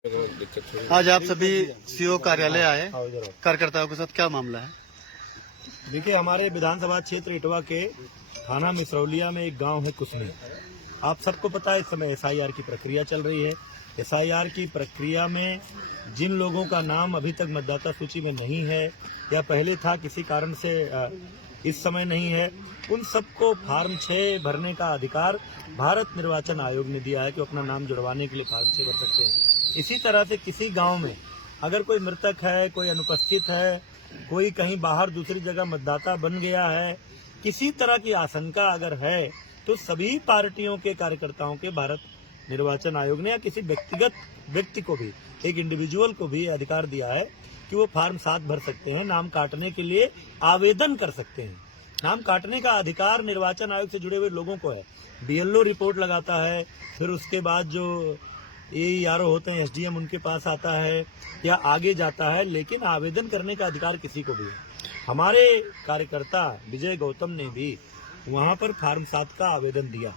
आज आप सभी सीओ कार्यालय आए, कार्यकर्ताओं के साथ क्या मामला है? देखिए, हमारे विधानसभा क्षेत्र इटवा के थाना मिसरौलिया में एक गांव है कुसमी। आप सबको पता है इस समय एसआईआर की प्रक्रिया चल रही है। एसआईआर की प्रक्रिया में जिन लोगों का नाम अभी तक मतदाता सूची में नहीं है या पहले था किसी कारण से इस समय नहीं है, उन सबको फार्म 6 भरने का अधिकार भारत निर्वाचन आयोग ने दिया है कि अपना नाम जुड़वाने के लिए फार्म 6 भर सकते हैं। इसी तरह से किसी गांव में अगर कोई मृतक है, कोई अनुपस्थित है, कोई कहीं बाहर दूसरी जगह मतदाता बन गया है, किसी तरह की आशंका अगर है, तो सभी पार्टियों के कार्यकर्ताओं के भारत निर्वाचन आयोग ने या किसी व्यक्तिगत व्यक्ति को भी, एक इंडिविजुअल को भी अधिकार दिया है कि वो फार्म 7 भर सकते हैं, नाम काटने के लिए आवेदन कर सकते हैं। नाम काटने का अधिकार निर्वाचन आयोग से जुड़े हुए लोगों को है। बीएलओ रिपोर्ट लगाता है, फिर उसके बाद जो एईआरओ होते हैं, एसडीएम उनके पास आता है या आगे जाता है, लेकिन आवेदन करने का अधिकार किसी को भी है। हमारे कार्यकर्ता विजय गौतम ने भी वहां पर फार्म 7 का आवेदन दिया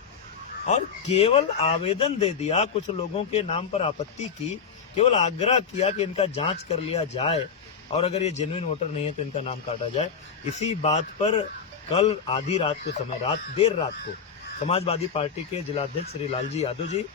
और केवल आवेदन दे दिया। कुछ लोगों के नाम पर आपत्ति की, केवल आग्रह किया कि इनका जांच कर लिया जाए और अगर ये जेन्युइन वोटर नहीं है तो इनका नाम काटा जाए। इसी बात पर कल आधी रात के समय, देर रात को समाजवादी पार्टी के जिलाध्यक्ष श्री लालजी यादव जी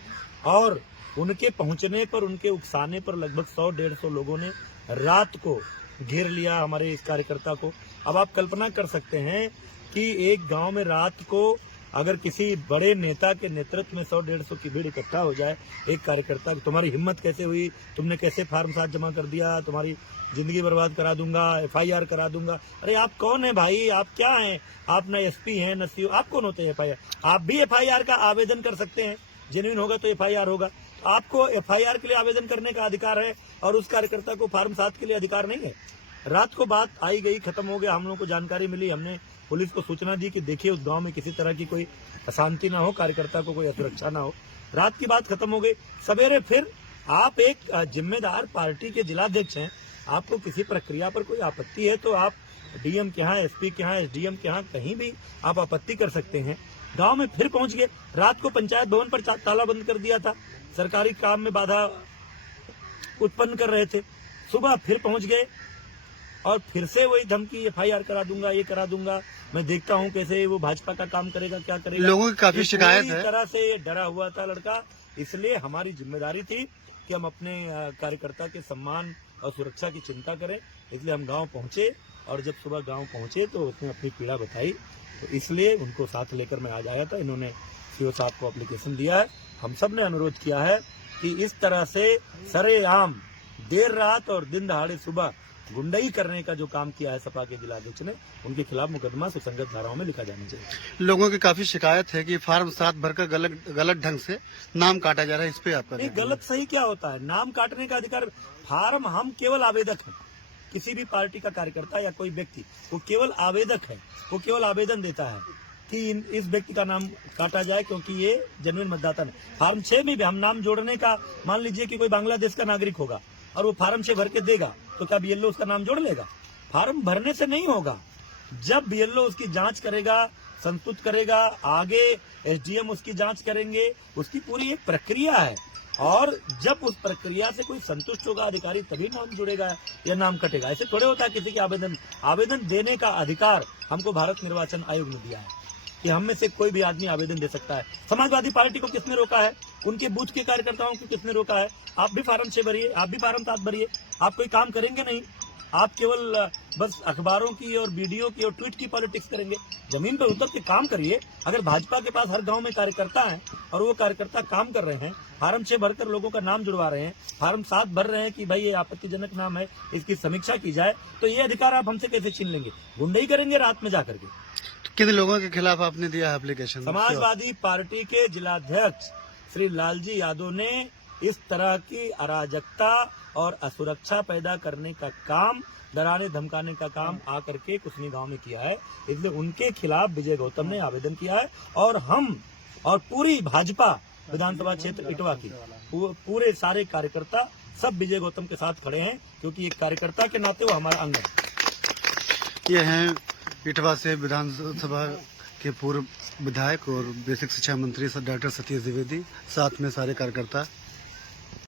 और उनके पहुंचने पर, उनके उकसाने पर लगभग 100-150 लोगों ने रात को घेर लिया हमारे इस कार्यकर्ता को। अब आप कल्पना कर सकते हैं कि एक गांव में रात को अगर किसी बड़े नेता के नेतृत्व में 100-150 की भीड़ इकट्ठा हो जाए, एक कार्यकर्ता, तुम्हारी हिम्मत कैसे हुई, तुमने कैसे फार्म 7 जमा कर दिया, तुम्हारी जिंदगी बर्बाद करा दूंगा, एफआईआर करा दूंगा। अरे आप कौन है भाई, आप क्या हैं? आप न एसपी हैं न सीओ, आप कौन होते हैं एफआईआर? आप भी एफआईआर का आवेदन कर सकते हैं, जेन्युइन होगा तो एफआईआर होगा। आपको एफआईआर के लिए आवेदन करने का अधिकार है और उस कार्यकर्ता को फार्म 7 के लिए अधिकार नहीं है। रात को बात आई गई, खत्म हो गया। हम लोगों को जानकारी मिली, हमने पुलिस को सूचना दी कि देखिए उस गांव में किसी तरह की कोई अशांति ना हो, कार्यकर्ता को कोई असुरक्षा ना हो। रात की बात खत्म हो गई। सवेरे फिर आप एक जिम्मेदार पार्टी के जिलाध्यक्ष हैं, आपको किसी प्रक्रिया पर कोई आपत्ति है तो आप डीएम के यहाँ, एसपी के यहाँ, एसडीएम के यहाँ कहीं भी आप आपत्ति कर सकते हैं। गांव में फिर पहुंच गए। रात को पंचायत भवन पर ताला बंद कर दिया था, सरकारी काम में बाधा उत्पन्न कर रहे थे। सुबह फिर पहुंच गए और फिर से वही धमकी, एफआईआर करा दूंगा, ये करा दूंगा, मैं देखता हूं कैसे वो भाजपा का काम करेगा, क्या करेगा। लोगों की काफी शिकायत है। इस तरह से डरा हुआ था लड़का, इसलिए हमारी जिम्मेदारी थी कि हम अपने कार्यकर्ता के सम्मान और सुरक्षा की चिंता करें। इसलिए हम गांव पहुंचे और जब सुबह गांव पहुंचे तो उसने अपनी पीड़ा बताई, तो इसलिए उनको साथ लेकर मैं आज आया था। इन्होंने सीओ साहब को एप्लीकेशन दिया है। हम सब ने अनुरोध किया है कि इस तरह से सरेआम देर रात और दिन दहाड़े सुबह गुंडाई करने का जो काम किया है सपा के जिलाध्यक्ष ने, उनके खिलाफ मुकदमा सुसंगत धाराओं में लिखा जाना चाहिए। लोगों की काफी शिकायत है कि फार्म 7 भरकर गलत ढंग से नाम काटा जा रहा है। इस पे आपका नहीं, गलत सही क्या होता है? नाम काटने का अधिकार, फार्म, हम केवल आवेदक हैं। किसी भी पार्टी का कार्यकर्ता या कोई व्यक्ति वो केवल आवेदक है, वो केवल आवेदन देता है कि इस व्यक्ति का नाम काटा जाए क्योंकि ये जेन्युइन मतदाता है। फार्म 6 में भी हम नाम जोड़ने का, मान लीजिए कि कोई बांग्लादेश का नागरिक होगा और वो फार्म 6 भर के देगा, तो क्या बीएलओ उसका नाम जोड़ लेगा? फार्म भरने से नहीं होगा। जब बीएलओ उसकी जांच करेगा, संतुष्ट करेगा, आगे एसडीएम उसकी जांच करेंगे, उसकी पूरी एक प्रक्रिया है और जब उस प्रक्रिया से कोई संतुष्ट होगा अधिकारी, तभी नाम जुड़ेगा या नाम कटेगा। ऐसे थोड़े होता है किसी के आवेदन देने का अधिकार हमको भारत निर्वाचन आयोग ने दिया है कि हम में से कोई भी आदमी आवेदन दे सकता है। समाजवादी पार्टी को किसने रोका है? उनके बूथ के कार्यकर्ताओं को किसने रोका है? आप भी फार्म 6 भरिए, आप भी फार्म 7 भरिए। आप कोई काम करेंगे नहीं, आप केवल बस अखबारों की और वीडियो की और ट्वीट की पॉलिटिक्स करेंगे। जमीन पर उतर के काम करिए। अगर भाजपा के पास हर गांव में कार्यकर्ता हैं और वो कार्यकर्ता काम कर रहे हैं, फार्म 6 भरकर लोगों का नाम जुड़वा रहे हैं, फार्म 7 भर रहे हैं कि भाई ये आपत्तिजनक नाम है, इसकी समीक्षा की जाए, तो ये अधिकार आप हमसे कैसे छीन लेंगे? गुंडाई करेंगे रात में जाकर के। किन लोगों के खिलाफ आपने दिया एप्लीकेशन? समाजवादी पार्टी के जिलाध्यक्ष श्री लालजी यादव ने इस तरह की अराजकता और असुरक्षा पैदा करने का काम, डराने धमकाने का काम आकर के कुसमी गांव में किया है। इसलिए उनके खिलाफ विजय गौतम ने आवेदन किया है और हम और पूरी भाजपा विधानसभा क्षेत्र इटवा की पूरे सारे कार्यकर्ता सब विजय गौतम के साथ खड़े हैं, क्योंकि एक कार्यकर्ता के नाते वो हमारा अंग है। ये हैं इटवा से विधानसभा के पूर्व विधायक और बेसिक शिक्षा मंत्री डॉक्टर सतीश द्विवेदी, साथ में सारे कार्यकर्ता।